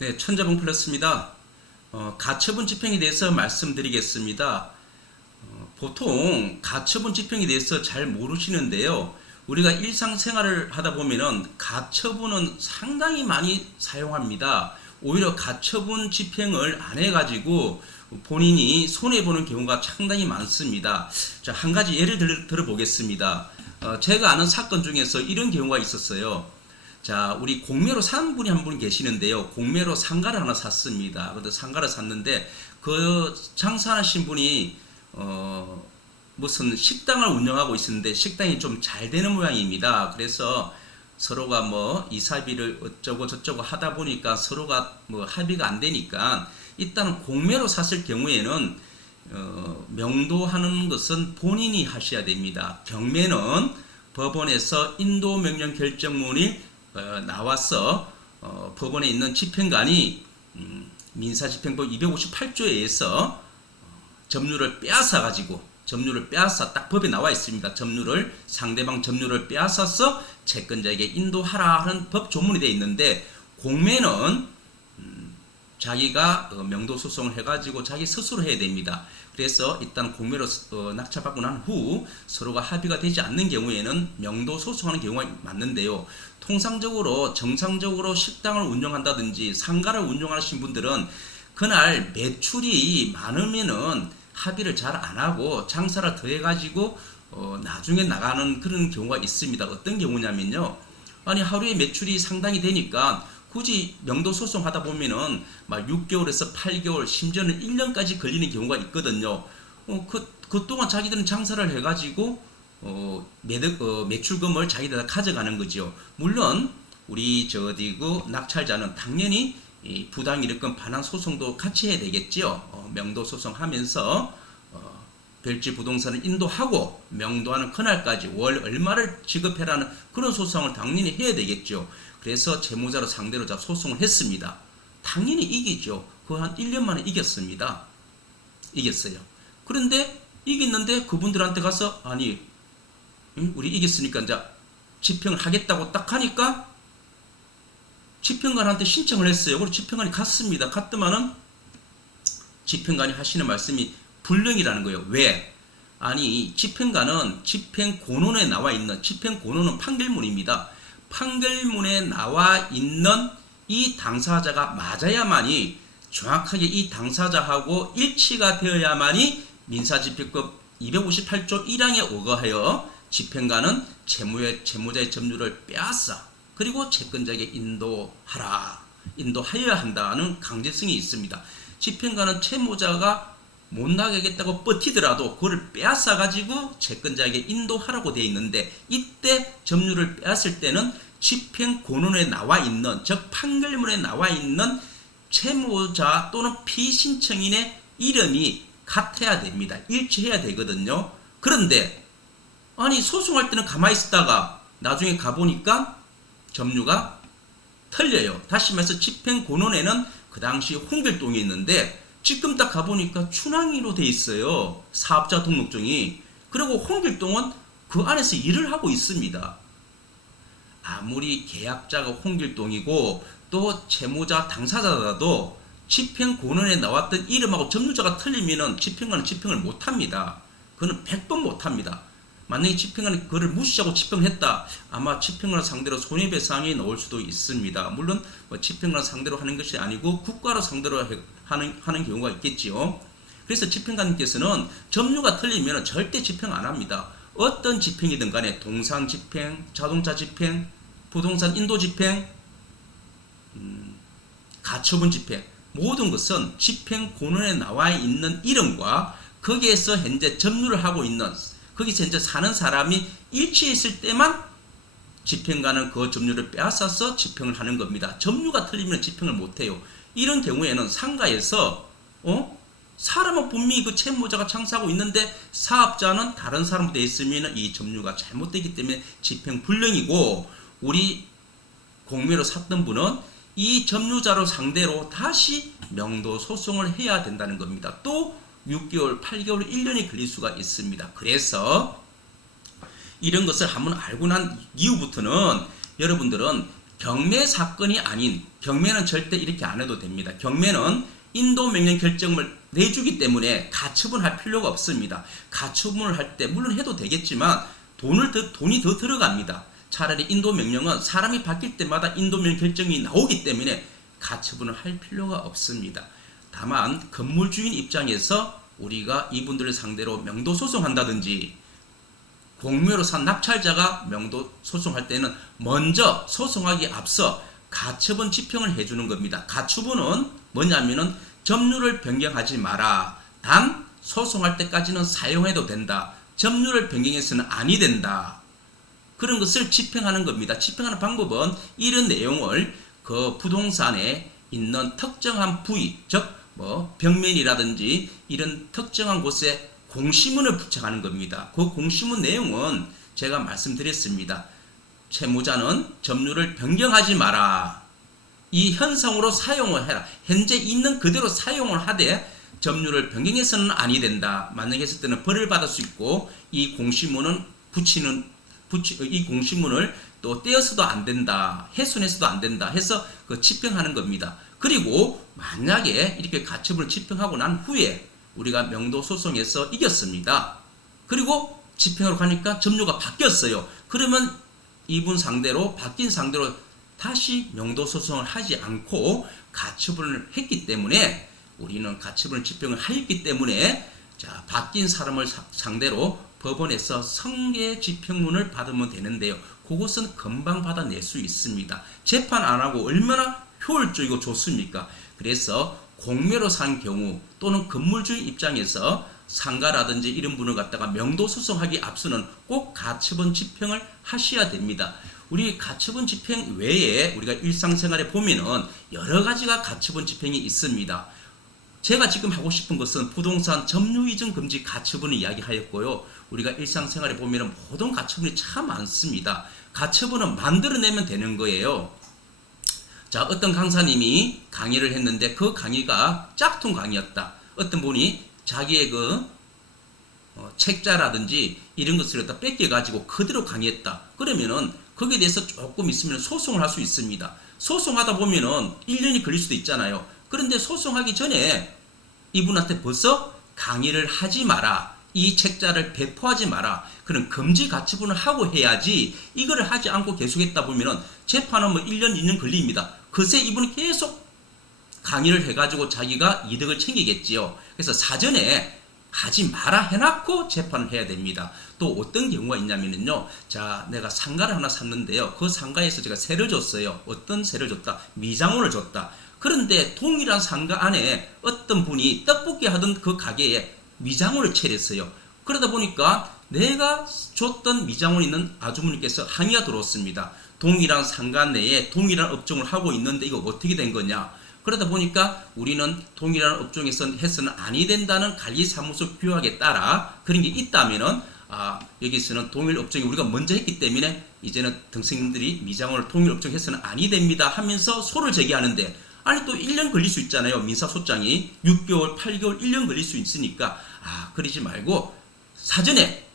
네, 천자봉 플러스입니다. 가처분 집행에 대해서 말씀드리겠습니다. 보통 가처분 집행에 대해서 잘 모르시는데요. 우리가 일상생활을 하다 보면은 가처분은 상당히 많이 사용합니다. 오히려 가처분 집행을 안 해가지고 본인이 손해보는 경우가 상당히 많습니다. 자, 한 가지 예를 들어보겠습니다. 제가 아는 사건 중에서 이런 경우가 있었어요. 자, 우리 공매로 산 분이 한 분 계시는데요. 공매로 상가를 하나 샀습니다. 근데 상가를 샀는데 그 장사하신 분이 무슨 식당을 운영하고 있었는데 식당이 좀 잘 되는 모양입니다. 그래서 서로가 뭐 이사비를 어쩌고 저쩌고 하다 보니까 서로가 뭐 합의가 안 되니까 일단은 공매로 샀을 경우에는 명도하는 것은 본인이 하셔야 됩니다. 경매는 법원에서 인도 명령 결정문이 나와서 법원에 있는 집행관이 민사집행법 258조에 의해서 점유를 빼앗아 딱 법에 나와 있습니다. 상대방 점유를 빼앗아서 채권자에게 인도하라 하는 법 조문이 되어 있는데, 공매는 자기가 명도 소송을 해가지고 자기 스스로 해야 됩니다. 그래서 일단 공매로 낙찰받고 난 후 서로가 합의가 되지 않는 경우에는 명도 소송하는 경우가 맞는데요. 통상적으로 정상적으로 식당을 운영한다든지 상가를 운영하시는 분들은 그날 매출이 많으면은 합의를 잘 안 하고 장사를 더 해가지고 나중에 나가는 그런 경우가 있습니다. 어떤 경우냐면요. 아니, 하루에 매출이 상당히 되니까 굳이 명도 소송 하다 보면은 막 6개월에서 8개월, 심지어는 1년까지 걸리는 경우가 있거든요. 그동안 자기들은 장사를 해가지고 매출금을 자기들 다 가져가는 거죠. 물론 우리 낙찰자는 당연히 이 부당이득금 반환 소송도 같이 해야 되겠죠. 명도 소송하면서 별지 부동산을 인도하고 명도하는 그날까지 월 얼마를 지급해라는 그런 소송을 당연히 해야 되겠죠. 그래서 채무자로 상대로 소송을 했습니다. 당연히 이기죠. 그 한 1년 만에 이겼습니다. 이겼어요. 그런데 이겼는데 그분들한테 가서 아니, 우리 이겼으니까 이제 집행을 하겠다고 딱 하니까 집행관한테 신청을 했어요. 그리고 집행관이 갔습니다. 갔더만은 집행관이 하시는 말씀이 불능이라는 거예요. 왜? 아니, 집행관은 집행권원에 나와 있는, 집행권원은 판결문입니다. 판결문에 나와 있는 이 당사자가 맞아야만이, 정확하게 이 당사자하고 일치가 되어야만이 민사집행법 258조 1항에 의거하여 집행관은 채무자의 점유를 빼앗아 그리고 채권자에게 인도하여야 한다는 강제성이 있습니다. 집행관은 채무자가 못 나가겠다고 버티더라도 그걸 빼앗아 가지고 채권자에게 인도하라고 되어 있는데, 이때 점유를 빼앗을 때는 집행권원에 나와 있는, 즉 판결문에 나와 있는 채무자 또는 피신청인의 이름이 같아야 됩니다. 일치해야 되거든요. 그런데 아니, 소송할 때는 가만히 있다가 나중에 가보니까 점유가 틀려요. 다시 말해서 집행권원에는 그 당시 홍길동이 있는데 지금 딱 가보니까 춘향이로 돼 있어요. 사업자 등록증이. 그리고 홍길동은 그 안에서 일을 하고 있습니다. 아무리 계약자가 홍길동이고 또 채무자 당사자라도 집행권원에 나왔던 이름하고 점유자가 틀리면은 집행관은 집행을 못합니다. 그는 100번 못합니다. 만약에 집행관이 그를 무시하고 집행했다, 아마 집행관을 상대로 손해배상이 나올 수도 있습니다. 물론 집행관을 상대로 하는 것이 아니고 국가로 상대로 하는 경우가 있겠지요. 그래서 집행관님께서는 점유가 틀리면 절대 집행 안 합니다. 어떤 집행이든 간에 동산 집행, 자동차 집행, 부동산 인도 집행, 가처분 집행, 모든 것은 집행권원에 나와 있는 이름과 거기에서 현재 점유를 하고 있는, 거기서 현재 사는 사람이 일치했을 때만 집행관은 그 점유를 빼앗아서 집행을 하는 겁니다. 점유가 틀리면 집행을 못해요. 이런 경우에는 상가에서 사람은 분명히 그 채무자가 창사하고 있는데 사업자는 다른 사람으로 되어 있으면 이 점유가 잘못되기 때문에 집행 불능이고, 우리 공매로 샀던 분은 이 점유자를 상대로 다시 명도 소송을 해야 된다는 겁니다. 또 6개월, 8개월, 1년이 걸릴 수가 있습니다. 그래서 이런 것을 한번 알고 난 이후부터는 여러분들은 경매 사건이 아닌, 경매는 절대 이렇게 안 해도 됩니다. 경매는 인도 명령 결정을 내주기 때문에 가처분할 필요가 없습니다. 가처분을 할 때 물론 해도 되겠지만 돈이 더 들어갑니다. 차라리 인도 명령은 사람이 바뀔 때마다 인도 명령 결정이 나오기 때문에 가처분을 할 필요가 없습니다. 다만 건물주인 입장에서 우리가 이분들을 상대로 명도 소송한다든지 공묘로 산 낙찰자가 명도 소송할 때는 먼저 소송하기 앞서 가처분 집행을 해주는 겁니다. 가처분은 뭐냐면은 점유를 변경하지 마라. 단 소송할 때까지는 사용해도 된다. 점유를 변경해서는 아니 된다. 그런 것을 집행하는 겁니다. 집행하는 방법은 이런 내용을 그 부동산에 있는 특정한 부위, 즉 벽면이라든지 이런 특정한 곳에 공시문을 부착하는 겁니다. 그 공시문 내용은 제가 말씀드렸습니다. 채무자는 점유를 변경하지 마라. 이 현상으로 사용을 해라. 현재 있는 그대로 사용을 하되 점유를 변경해서는 아니 된다. 만약에 했을 때는 벌을 받을 수 있고 이 공시문은 이 공시문을 또 떼어서도 안 된다. 훼손해서도 안 된다. 해서 그 집행하는 겁니다. 그리고 만약에 이렇게 가처분을 집행하고 난 후에 우리가 명도 소송에서 이겼습니다. 그리고 집행으로 가니까 점유가 바뀌었어요. 그러면 이분 상대로 바뀐 상대로 다시 명도 소송을 하지 않고 가처분을 했기 때문에 우리는 가처분을 집행을 하였기 때문에 자, 바뀐 사람을 상대로 법원에서 성계 집행문을 받으면 되는데요. 그것은 금방 받아낼 수 있습니다. 재판 안 하고 얼마나 효율적이고 좋습니까? 그래서 공매로 산 경우 또는 건물주의 입장에서 상가라든지 이런 분을 갖다가 명도 소송하기 앞서는 꼭 가처분 집행을 하셔야 됩니다. 우리 가처분 집행 외에 우리가 일상생활에 보면은 여러 가지가 가처분 집행이 있습니다. 제가 지금 하고 싶은 것은 부동산 점유이전 금지 가처분을 이야기하였고요. 우리가 일상생활에 보면은 모든 가처분이 참 많습니다. 가처분은 만들어내면 되는 거예요. 자, 어떤 강사님이 강의를 했는데 그 강의가 짝퉁 강의였다. 어떤 분이 자기의 그 책자라든지 이런 것을 갖다 뺏겨가지고 그대로 강의했다. 그러면은 거기에 대해서 조금 있으면 소송을 할 수 있습니다. 소송하다 보면은 1년이 걸릴 수도 있잖아요. 그런데 소송하기 전에 이분한테 벌써 강의를 하지 마라. 이 책자를 배포하지 마라. 그런 금지 가처분을 하고 해야지 이거를 하지 않고 계속했다 보면은 재판은 1년, 2년 걸립니다. 그새 이분은 계속 강의를 해가지고 자기가 이득을 챙기겠지요. 그래서 사전에 하지 마라 해놓고 재판을 해야 됩니다. 또 어떤 경우가 있냐면요. 자, 내가 상가를 하나 샀는데요. 그 상가에서 제가 세를 줬어요. 어떤 세를 줬다? 미장원을 줬다. 그런데 동일한 상가 안에 어떤 분이 떡볶이 하던 그 가게에 미장원을 차렸어요. 그러다 보니까 내가 줬던 미장원이 있는 아주머니께서 항의가 들어왔습니다. 동일한 상가 내에 동일한 업종을 하고 있는데 이거 어떻게 된 거냐? 그러다 보니까 우리는 동일한 업종에서 해서는 아니 된다는 관리사무소 규약에 따라 그런 게 있다면은 여기서는 동일 업종이 우리가 먼저 했기 때문에 이제는 등생님들이 미장원을 동일 업종 해서는 아니 됩니다 하면서 소를 제기하는데 아니 또 1년 걸릴 수 있잖아요. 민사소장이 6개월, 8개월, 1년 걸릴 수 있으니까 그러지 말고 사전에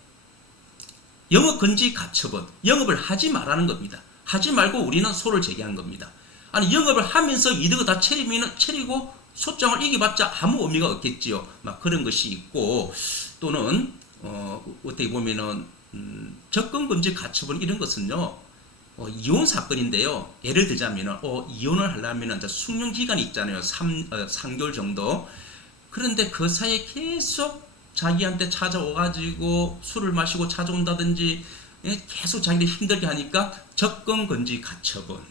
영업금지 가처분, 영업을 하지 말라는 겁니다. 하지 말고 우리는 소를 제기하는 겁니다. 아니 영업을 하면서 이득을 다 채리고 소장을 이겨봤자 아무 의미가 없겠지요. 막 그런 것이 있고 또는 어떻게 보면은 접근금지 가처분 이런 것은요 이혼 사건인데요. 예를 들자면은 이혼을 하려면은 숙려 기간이 있잖아요. 3개월 정도. 그런데 그 사이에 계속 자기한테 찾아와가지고 술을 마시고 찾아온다든지 계속 자기를 힘들게 하니까 접근금지 가처분.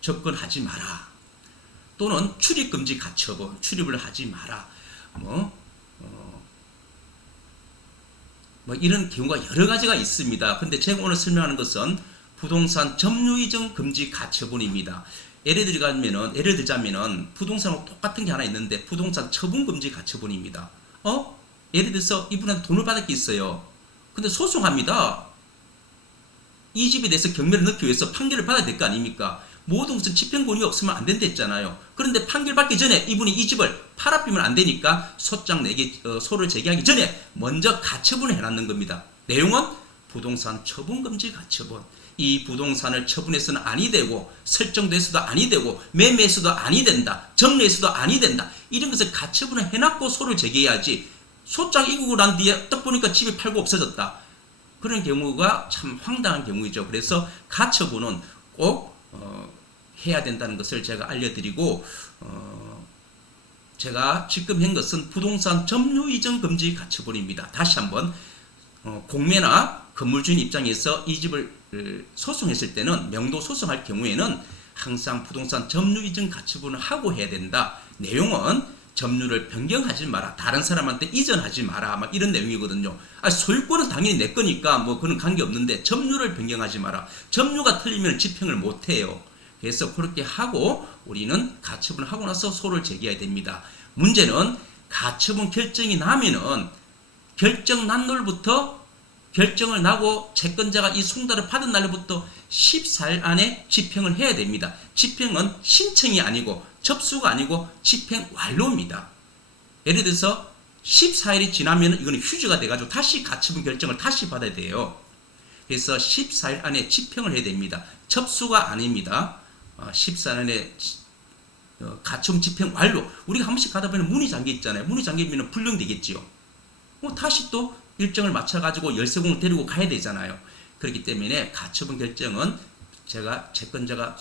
접근하지 마라. 또는 출입금지 가처분. 출입을 하지 마라. 이런 경우가 여러 가지가 있습니다. 근데 제가 오늘 설명하는 것은 부동산 점유이전 금지 가처분입니다. 예를 들자면은 부동산하고 똑같은 게 하나 있는데 부동산 처분금지 가처분입니다. 예를 들어서 이분한테 돈을 받을 게 있어요. 근데 소송합니다. 이 집에 대해서 경매를 넣기 위해서 판결을 받아야 될 거 아닙니까? 모든 것은 집행권이 없으면 안 된다 했잖아요. 그런데 판결 받기 전에 이분이 이 집을 팔아비면 안 되니까 소를 제기하기 전에 먼저 가처분을 해놨는 겁니다. 내용은 부동산 처분금지 가처분. 이 부동산을 처분해서는 아니 되고 설정돼서도 아니 되고 매매해서도 아니 된다. 점유해서도 아니 된다. 이런 것을 가처분을 해놨고 소를 제기해야지 소장 이기고 난 뒤에 딱 보니까 집이 팔고 없어졌다. 그런 경우가 참 황당한 경우이죠. 그래서 가처분은 꼭 해야 된다는 것을 제가 알려드리고 제가 지금 한 것은 부동산 점유 이전 금지 가처분입니다. 다시 한번 공매나 건물주인 입장에서 이 집을 소송했을 때는 명도 소송할 경우에는 항상 부동산 점유 이전 가처분을 하고 해야 된다. 내용은 점유를 변경하지 마라. 다른 사람한테 이전하지 마라. 막 이런 내용이거든요. 소유권은 당연히 내 거니까 뭐 그런 관계 없는데 점유를 변경하지 마라. 점유가 틀리면 집행을 못 해요. 그래서 그렇게 하고 우리는 가처분을 하고 나서 소를 제기해야 됩니다. 문제는 가처분 결정이 나면은 결정 난 날부터 결정을 나고 채권자가 이 송달을 받은 날부터 14일 안에 집행을 해야 됩니다. 집행은 신청이 아니고 접수가 아니고 집행 완료입니다. 예를 들어서 14일이 지나면 이거는 휴지가 돼가지고 다시 가처분 결정을 다시 받아야 돼요. 그래서 14일 안에 집행을 해야 됩니다. 접수가 아닙니다. 14일 안에 가처분 집행 완료. 우리가 한 번씩 가다 보면 문이 잠겨 있잖아요. 문이 잠기면 불령되겠지요. 다시 또 일정을 맞춰가지고 열쇠공을 데리고 가야 되잖아요. 그렇기 때문에 가처분 결정은 제가 채권자가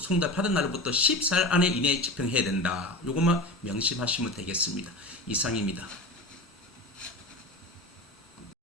송달 받은 날부터 14일 안에 이내에 집행해야 된다. 이것만 명심하시면 되겠습니다. 이상입니다.